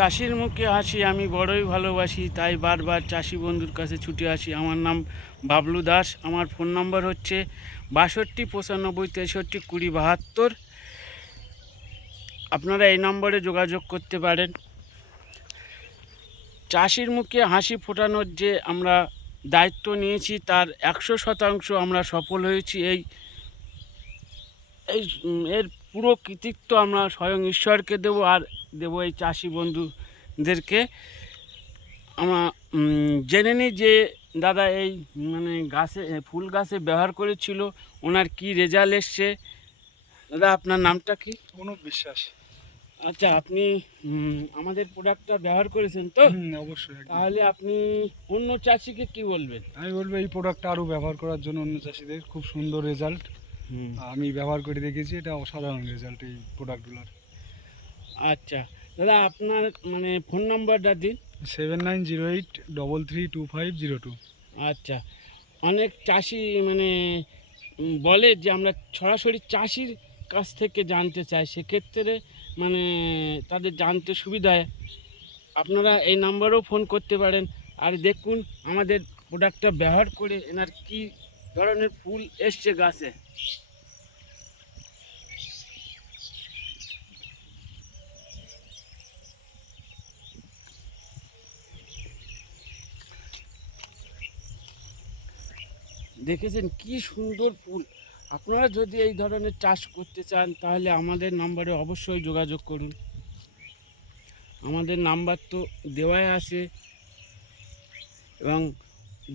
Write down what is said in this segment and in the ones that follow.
চাষির মুখে হাসি আমি বড়ই ভালোবাসি, তাই বারবার চাষি বন্ধুর কাছে ছুটে আসি। আমার নাম বাবলু দাস। আমার ফোন নম্বর হচ্ছে 62 95 63 20 72। আপনারা এই নম্বরে যোগাযোগ করতে পারেন। চাষির মুখে হাসি ফোটানোর যে আমরা দায়িত্ব নিয়েছি তার 100% আমরা সফল হয়েছি। এই এই এর পুরো কৃতিত্ব আমরা স্বয়ং ঈশ্বরকে দেব, আর দেব এই চাষি বন্ধুদেরকে। আমরা জেনে নিই যে দাদা এই গাছে ফুল গাছে ব্যবহার করেছিল, ওনার কি রেজাল্ট এসছে। দাদা আপনার নামটা কি? অনুপ বিশ্বাস। আচ্ছা, আপনি আমাদের প্রোডাক্টটা ব্যবহার করেছেন তো? অবশ্যই। তাহলে আপনি অন্য চাষিকে কি বলবেন? আমি বলবো এই প্রোডাক্টটা আরও ব্যবহার করার জন্য অন্য চাষিদের। খুব সুন্দর রেজাল্ট। আমি ব্যবহার করে দেখেছি, এটা অসাধারণ রেজাল্ট এই প্রোডাক্টগুলোর। আচ্ছা দাদা, আপনার ফোন নাম্বারটা দিন। 7908332502। আচ্ছা, অনেক চাষি বলে যে আমরা সরাসরি চাষির কাছ থেকে জানতে চাই, সেক্ষেত্রে তাদের জানতে সুবিধায় আপনারা এই নাম্বারেও ফোন করতে পারেন। আর দেখুন আমাদের প্রোডাক্টটা ব্যবহার করে এনার কি ধরনের ফুল এসছে গাছে। দেখেছেন কি সুন্দর ফুল। আপনারা যদি এই ধরনের চাষ করতে চান তাহলে আমাদের নাম্বারে অবশ্যই যোগাযোগ করুন। আমাদের নাম্বার তো দেওয়াই আছে, এবং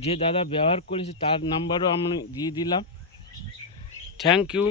যে দাদা ব্যবহার করেছে তার নাম্বারও আমরা দিয়ে দিলাম। Thank you.